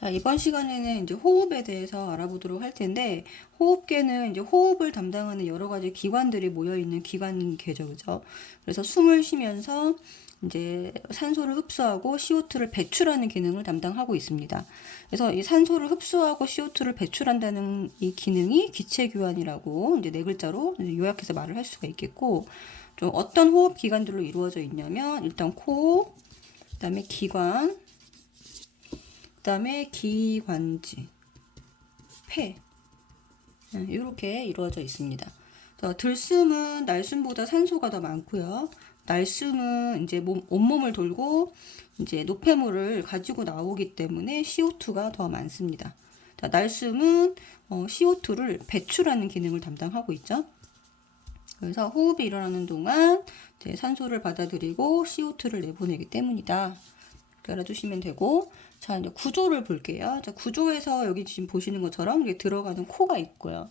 자, 이번 시간에는 이제 호흡에 대해서 알아보도록 할 텐데, 호흡계는 이제 호흡을 담당하는 여러 가지 기관들이 모여 있는 기관계죠, 그죠? 그래서 숨을 쉬면서 이제 산소를 흡수하고 CO2를 배출하는 기능을 담당하고 있습니다. 그래서 이 산소를 흡수하고 CO2를 배출한다는 이 기능이 기체교환이라고 이제 네 글자로 요약해서 말을 할 수가 있겠고, 좀 어떤 호흡 기관들로 이루어져 있냐면, 일단 코, 그다음에 기관, 그다음에 기관지, 폐, 이렇게 이루어져 있습니다. 들숨은 날숨보다 산소가 더 많고요. 날숨은 이제 온몸을 돌고 이제 노폐물을 가지고 나오기 때문에 CO2가 더 많습니다. 날숨은 CO2를 배출하는 기능을 담당하고 있죠. 그래서 호흡이 일어나는 동안 이제 산소를 받아들이고 CO2를 내보내기 때문이다. 알아두시면 되고, 자, 이제 구조를 볼게요. 자, 구조에서 여기 지금 보시는 것처럼 이렇게 들어가는 코가 있고요.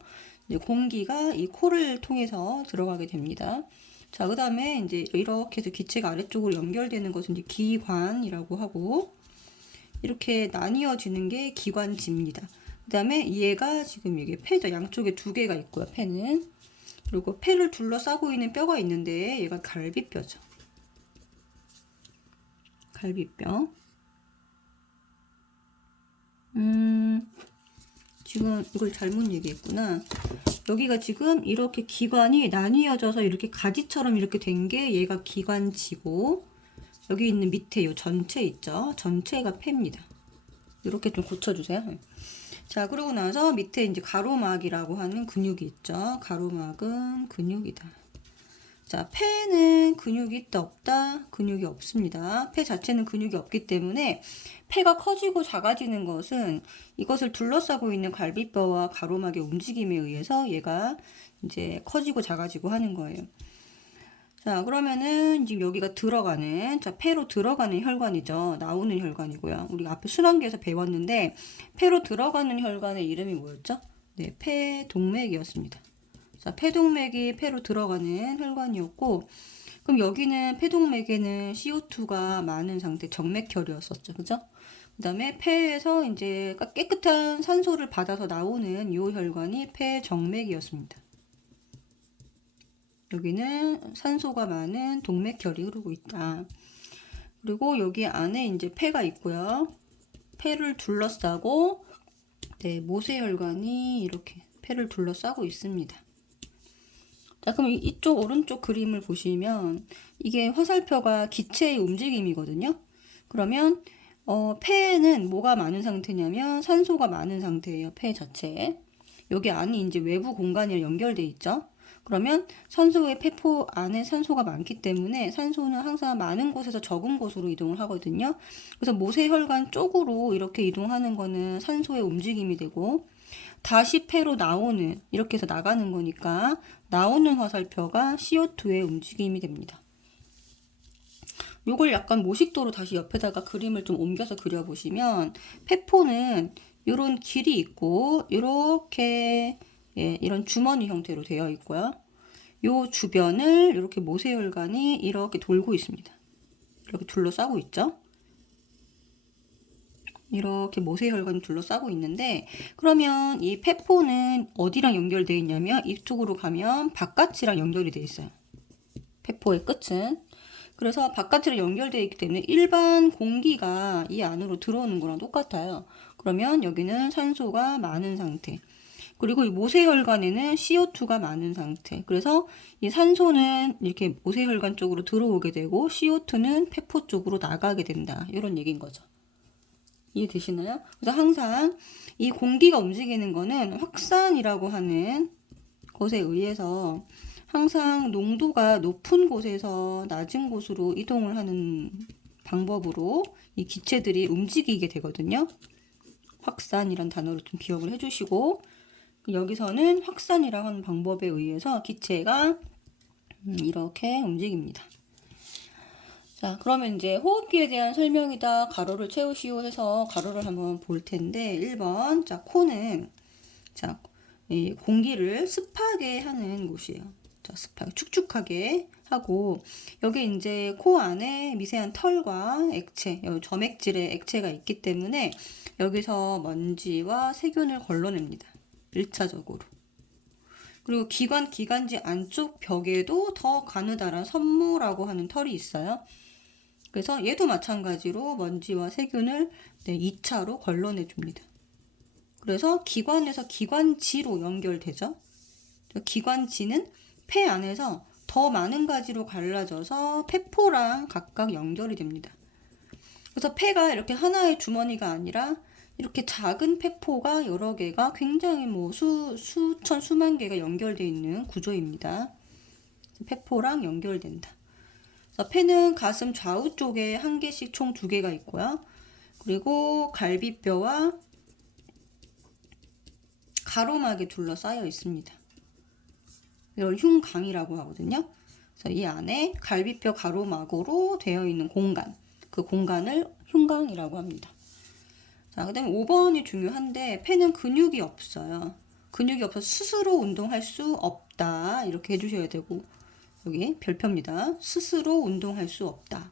이제 공기가 이 코를 통해서 들어가게 됩니다. 자, 그 다음에 이제 이렇게 해서 기체가 아래쪽으로 연결되는 것은 이제 기관이라고 하고, 이렇게 나뉘어지는 게 기관지입니다. 그 다음에 얘가 지금 이게 폐죠. 양쪽에 두 개가 있고요, 폐는. 그리고 폐를 둘러싸고 있는 뼈가 있는데, 얘가 갈비뼈죠. 갈비뼈. 지금 이걸 잘못 얘기했구나. 여기가 지금 이렇게 기관이 나뉘어져서 이렇게 가지처럼 이렇게 된 게 얘가 기관지고, 여기 있는 밑에 요 전체 있죠? 전체가 폐입니다. 이렇게 좀 고쳐주세요. 자, 그러고 나서 밑에 이제 가로막이라고 하는 근육이 있죠? 가로막은 근육이다. 자, 폐는 근육이 있다 없다? 근육이 없습니다. 폐 자체는 근육이 없기 때문에 폐가 커지고 작아지는 것은 이것을 둘러싸고 있는 갈비뼈와 가로막의 움직임에 의해서 얘가 이제 커지고 작아지고 하는 거예요. 자, 그러면은 지금 여기가 들어가는, 자, 폐로 들어가는 혈관이죠. 나오는 혈관이고요. 우리가 앞에 순환계에서 배웠는데 폐로 들어가는 혈관의 이름이 뭐였죠? 네, 폐동맥이었습니다. 자, 폐동맥이 폐로 들어가는 혈관이었고, 그럼 여기는 폐동맥에는 CO2가 많은 상태 정맥혈이었었죠. 그죠? 그 다음에 폐에서 이제 깨끗한 산소를 받아서 나오는 이 혈관이 폐정맥이었습니다. 여기는 산소가 많은 동맥혈이 흐르고 있다. 그리고 여기 안에 이제 폐가 있고요. 폐를 둘러싸고, 네, 모세혈관이 이렇게 폐를 둘러싸고 있습니다. 자, 그럼 이쪽 오른쪽 그림을 보시면 이게 화살표가 기체의 움직임이거든요. 그러면 폐에는 뭐가 많은 상태냐면 산소가 많은 상태예요. 폐 자체에. 여기 안이 이제 외부 공간이랑 연결돼 있죠. 그러면 산소의 폐포 안에 산소가 많기 때문에 산소는 항상 많은 곳에서 적은 곳으로 이동을 하거든요. 그래서 모세혈관 쪽으로 이렇게 이동하는 거는 산소의 움직임이 되고, 다시 폐로 나오는, 이렇게 해서 나가는 거니까 나오는 화살표가 CO2의 움직임이 됩니다. 요걸 약간 모식도로 다시 옆에다가 그림을 좀 옮겨서 그려보시면, 폐포는 이런 길이 있고 이렇게 이런 주머니 형태로 되어 있고요. 요 주변을 이렇게 모세혈관이 이렇게 돌고 있습니다. 이렇게 둘러싸고 있죠. 이렇게 모세혈관이 둘러싸고 있는데, 그러면 이 폐포는 어디랑 연결되어 있냐면 이쪽으로 가면 바깥이랑 연결이 되어 있어요. 폐포의 끝은. 그래서 바깥으로 연결되어 있기 때문에 일반 공기가 이 안으로 들어오는 거랑 똑같아요. 그러면 여기는 산소가 많은 상태. 그리고 이 모세혈관에는 CO2가 많은 상태. 그래서 이 산소는 이렇게 모세혈관 쪽으로 들어오게 되고 CO2는 폐포 쪽으로 나가게 된다. 이런 얘기인 거죠. 이해되시나요? 그래서 항상 이 공기가 움직이는 거는 확산이라고 하는 것에 의해서 항상 농도가 높은 곳에서 낮은 곳으로 이동을 하는 방법으로 이 기체들이 움직이게 되거든요. 확산이란 단어를 좀 기억을 해주시고, 여기서는 확산이라고 하는 방법에 의해서 기체가 이렇게 움직입니다. 자, 그러면 이제 호흡기에 대한 설명이다. 가로를 채우시오 해서 가로를 한번 볼 텐데, 1번. 자, 코는, 자, 이 공기를 습하게 하는 곳이에요. 자, 습하게, 축축하게 하고 여기 이제 코 안에 미세한 털과 액체, 여기 점액질의 액체가 있기 때문에 여기서 먼지와 세균을 걸러냅니다. 1차적으로. 그리고 기관지 안쪽 벽에도 더 가느다란 섬무라고 하는 털이 있어요. 그래서 얘도 마찬가지로 먼지와 세균을 2차로 걸러내 줍니다. 그래서 기관에서 기관지로 연결되죠. 기관지는 폐 안에서 더 많은 가지로 갈라져서 폐포랑 각각 연결이 됩니다. 그래서 폐가 이렇게 하나의 주머니가 아니라 이렇게 작은 폐포가 여러 개가 굉장히 수천 수만 개가 연결되어 있는 구조입니다. 폐포랑 연결된다. 그래서 폐는 가슴 좌우 쪽에 한 개씩 총 2개가 있고요. 그리고 갈비뼈와 가로막에 둘러싸여 있습니다. 이걸 흉강이라고 하거든요. 그래서 이 안에 갈비뼈 가로막으로 되어 있는 공간, 그 공간을 흉강이라고 합니다. 자, 그 다음에 5번이 중요한데 폐는 근육이 없어요. 근육이 없어서 스스로 운동할 수 없다. 이렇게 해주셔야 되고 여기 별표입니다. 스스로 운동할 수 없다.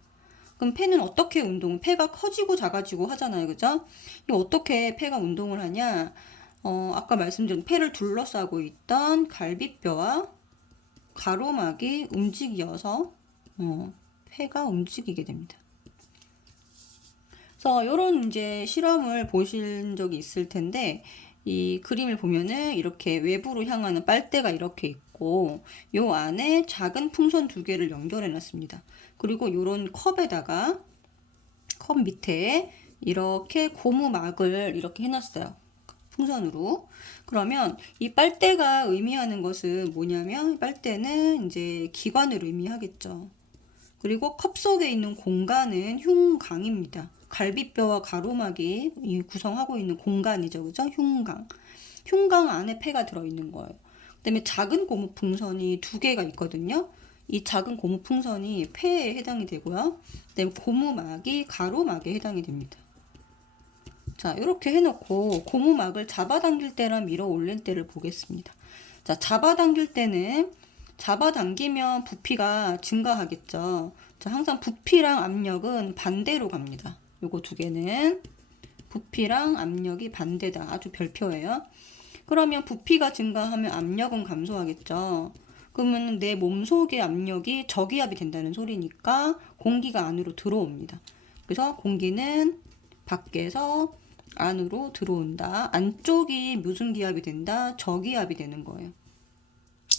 그럼 폐는 어떻게 폐가 커지고 작아지고 하잖아요. 그죠? 이거 어떻게 폐가 운동을 하냐? 아까 말씀드린 폐를 둘러싸고 있던 갈비뼈와 가로막이 움직여서 폐가 움직이게 됩니다. 그래서 이런 이제 실험을 보신 적이 있을 텐데 이 그림을 보면은 이렇게 외부로 향하는 빨대가 이렇게 있고 요 안에 작은 풍선 2개를 연결해 놨습니다. 그리고 요런 컵에다가 컵 밑에 이렇게 고무막을 이렇게 해놨어요. 풍선으로. 그러면 이 빨대가 의미하는 것은 뭐냐면 빨대는 이제 기관을 의미하겠죠. 그리고 컵 속에 있는 공간은 흉강입니다. 갈비뼈와 가로막이 구성하고 있는 공간이죠. 그죠? 흉강. 흉강 안에 폐가 들어있는 거예요. 그 다음에 작은 고무풍선이 2개가 있거든요. 이 작은 고무풍선이 폐에 해당이 되고요. 그 다음에 고무막이 가로막에 해당이 됩니다. 자, 이렇게 해놓고 고무막을 잡아당길 때랑 밀어 올릴 때를 보겠습니다. 자, 잡아당기면 부피가 증가하겠죠. 자, 항상 부피랑 압력은 반대로 갑니다. 요거 2개는 부피랑 압력이 반대다. 아주 별표예요. 그러면 부피가 증가하면 압력은 감소하겠죠. 그러면 내 몸속의 압력이 저기압이 된다는 소리니까 공기가 안으로 들어옵니다. 그래서 공기는 밖에서 안으로 들어온다. 안쪽이 무슨 기압이 된다? 저기압이 되는 거예요.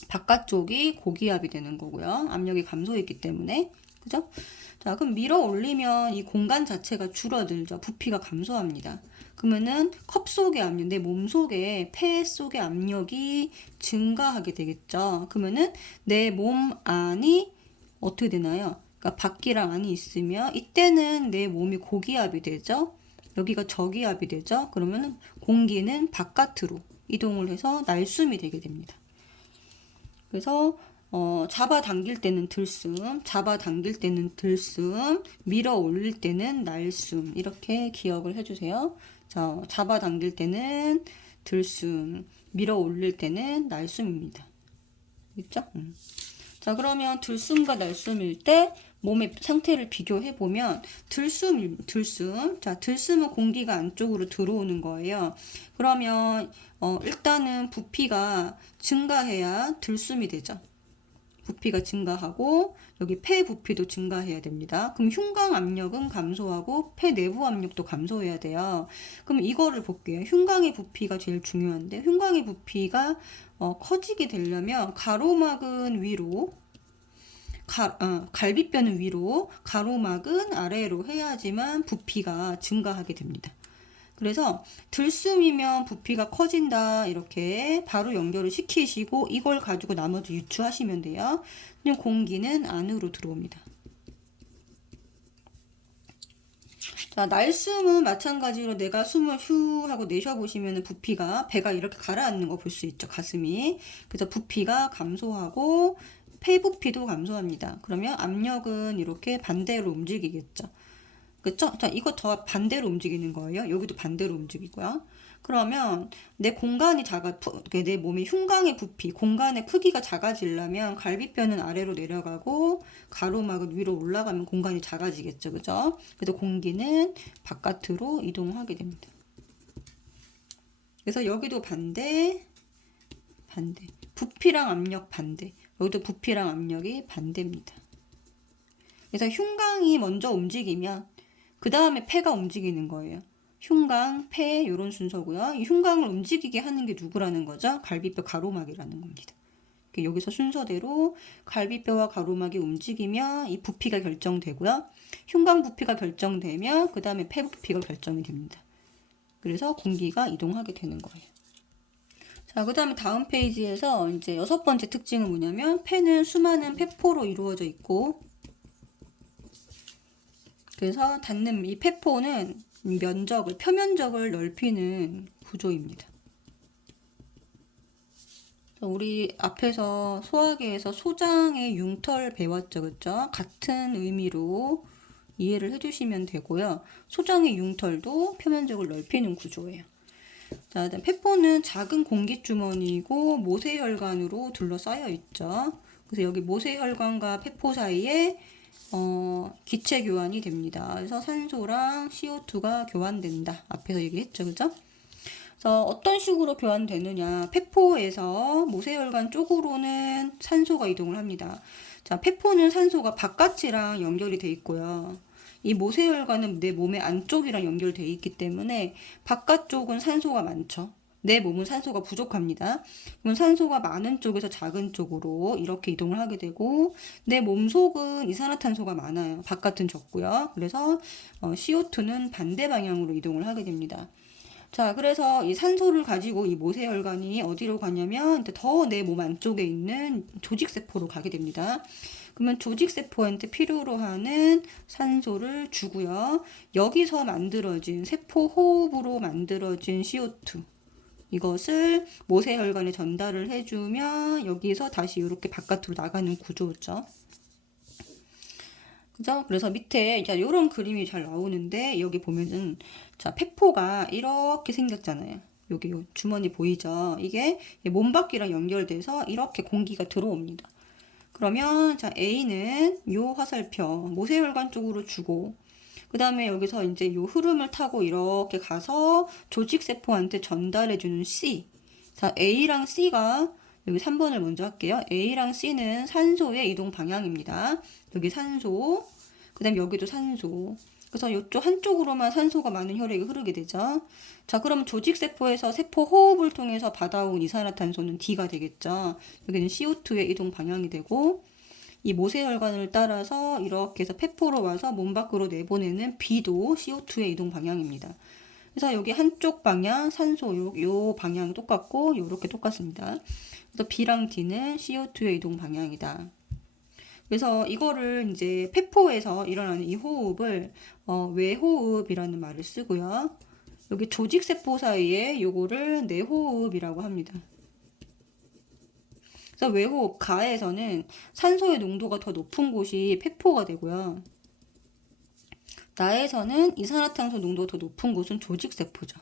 바깥쪽이 고기압이 되는 거고요. 압력이 감소했기 때문에. 그죠? 자, 그럼 밀어 올리면 이 공간 자체가 줄어들죠. 부피가 감소합니다. 그러면은 컵 속의 압력, 내 몸 속에 폐 속의 압력이 증가하게 되겠죠. 그러면은 내 몸 안이 어떻게 되나요? 그러니까 밖이랑 안이 있으면 이때는 내 몸이 고기압이 되죠. 여기가 저기압이 되죠. 그러면 공기는 바깥으로 이동을 해서 날숨이 되게 됩니다. 그래서 잡아당길 때는 들숨, 잡아당길 때는 들숨, 밀어 올릴 때는 날숨 이렇게 기억을 해주세요. 자, 잡아당길 때는 들숨, 밀어 올릴 때는 날숨입니다. 있죠? 자, 그러면 들숨과 날숨일 때 몸의 상태를 비교해 보면 들숨. 자, 들숨은 공기가 안쪽으로 들어오는 거예요. 그러면 일단은 부피가 증가해야 들숨이 되죠. 부피가 증가하고 여기 폐 부피도 증가해야 됩니다. 그럼 흉강 압력은 감소하고 폐 내부 압력도 감소해야 돼요. 그럼 이거를 볼게요. 흉강의 부피가 제일 중요한데 흉강의 부피가 커지게 되려면 가로막은 위로 갈비뼈는 위로 가로막은 아래로 해야지만 부피가 증가하게 됩니다. 그래서 들숨이면 부피가 커진다 이렇게 바로 연결을 시키시고 이걸 가지고 나머지 유추하시면 돼요. 그냥 공기는 안으로 들어옵니다. 자, 날숨은 마찬가지로 내가 숨을 휴 하고 내쉬어보시면 부피가 배가 이렇게 가라앉는 거 볼 수 있죠. 가슴이. 그래서 부피가 감소하고 폐 부피도 감소합니다. 그러면 압력은 이렇게 반대로 움직이겠죠. 그쵸? 자, 이거 더 반대로 움직이는 거예요. 여기도 반대로 움직이고요. 그러면 내 공간이 내 몸의 흉곽의 부피, 공간의 크기가 작아지려면 갈비뼈는 아래로 내려가고 가로막은 위로 올라가면 공간이 작아지겠죠. 그죠? 그래서 공기는 바깥으로 이동하게 됩니다. 그래서 여기도 반대, 반대. 부피랑 압력 반대. 여기도 부피랑 압력이 반대입니다. 그래서 흉곽이 먼저 움직이면 그 다음에 폐가 움직이는 거예요. 흉곽, 폐 이런 순서고요. 이 흉곽을 움직이게 하는 게 누구라는 거죠? 갈비뼈 가로막이라는 겁니다. 여기서 순서대로 갈비뼈와 가로막이 움직이면 이 부피가 결정되고요. 흉곽 부피가 결정되면 그 다음에 폐 부피가 결정이 됩니다. 그래서 공기가 이동하게 되는 거예요. 자, 그 다음에 다음 페이지에서 이제 6번째 특징은 뭐냐면 폐는 수많은 폐포로 이루어져 있고 그래서 닿는 이 폐포는 표면적을 넓히는 구조입니다. 우리 앞에서 소화계에서 소장의 융털 배웠죠, 그죠? 같은 의미로 이해를 해주시면 되고요. 소장의 융털도 표면적을 넓히는 구조예요. 자, 일단 폐포는 작은 공기주머니이고 모세혈관으로 둘러싸여 있죠. 그래서 여기 모세혈관과 폐포 사이에 기체 교환이 됩니다. 그래서 산소랑 CO2가 교환된다. 앞에서 얘기했죠, 그죠? 그래서 어떤 식으로 교환되느냐? 폐포에서 모세혈관 쪽으로는 산소가 이동을 합니다. 자, 폐포는 산소가 바깥이랑 연결이 돼 있고요. 이 모세혈관은 내 몸의 안쪽이랑 연결돼 있기 때문에 바깥쪽은 산소가 많죠. 내 몸은 산소가 부족합니다. 그럼 산소가 많은 쪽에서 작은 쪽으로 이렇게 이동을 하게 되고 내 몸속은 이산화탄소가 많아요. 바깥은 적고요. 그래서 CO2는 반대 방향으로 이동을 하게 됩니다. 자, 그래서 이 산소를 가지고 이 모세혈관이 어디로 가냐면 더 내 몸 안쪽에 있는 조직세포로 가게 됩니다. 그러면 조직세포한테 필요로 하는 산소를 주고요. 여기서 만들어진 세포 호흡으로 만들어진 CO2 이것을 모세혈관에 전달을 해주면 여기서 다시 이렇게 바깥으로 나가는 구조죠. 그죠? 그래서 밑에 이제 이런 그림이 잘 나오는데 여기 보면은 자 폐포가 이렇게 생겼잖아요. 여기 요 주머니 보이죠? 이게 몸바퀴랑 연결돼서 이렇게 공기가 들어옵니다. 그러면 자 A는 요 화살표 모세혈관 쪽으로 주고 그 다음에 여기서 이제 요 흐름을 타고 이렇게 가서 조직세포한테 전달해주는 C. 자 A랑 C가 여기 3번을 먼저 할게요. A랑 C는 산소의 이동 방향입니다. 여기 산소, 그 다음 여기도 산소. 그래서 이쪽 한쪽으로만 산소가 많은 혈액이 흐르게 되죠. 자, 그럼 조직세포에서 세포 호흡을 통해서 받아온 이산화탄소는 D가 되겠죠. 여기는 CO2의 이동 방향이 되고 이 모세혈관을 따라서 이렇게 해서 폐포로 와서 몸 밖으로 내보내는 B도 CO2의 이동 방향입니다. 그래서 여기 한쪽 방향 산소 요 방향 똑같고 요렇게 똑같습니다. 그래서 B랑 D는 CO2의 이동 방향이다. 그래서 이거를 이제 폐포에서 일어나는 이 호흡을 외호흡이라는 말을 쓰고요. 여기 조직세포 사이에 요거를 내호흡이라고 합니다. 그래서 외호흡 가에서는 산소의 농도가 더 높은 곳이 폐포가 되고요. 나에서는 이산화탄소 농도가 더 높은 곳은 조직세포죠.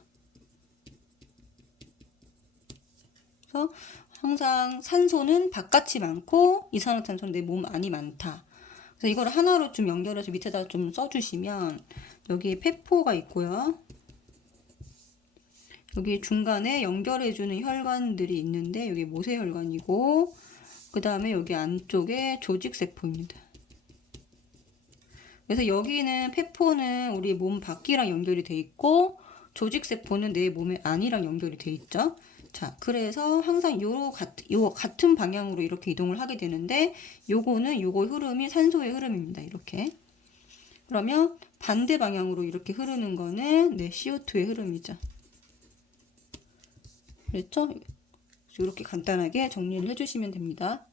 그래서 항상 산소는 바깥이 많고 이산화탄소는 내 몸 안이 많다. 그래서 이걸 하나로 좀 연결해서 밑에다 좀 써주시면 여기 폐포가 있고요. 여기 중간에 연결해주는 혈관들이 있는데 여기 모세혈관이고 그 다음에 여기 안쪽에 조직세포입니다. 그래서 여기는 폐포는 우리 몸 밖이랑 연결이 돼 있고 조직세포는 내 몸의 안이랑 연결이 돼 있죠. 자, 그래서 항상 요 같은 방향으로 이렇게 이동을 하게 되는데 요거는 요거 흐름이 산소의 흐름입니다. 이렇게. 그러면 반대 방향으로 이렇게 흐르는 거는 CO2의 흐름이죠. 그랬죠? 이렇게 간단하게 정리를 해주시면 됩니다.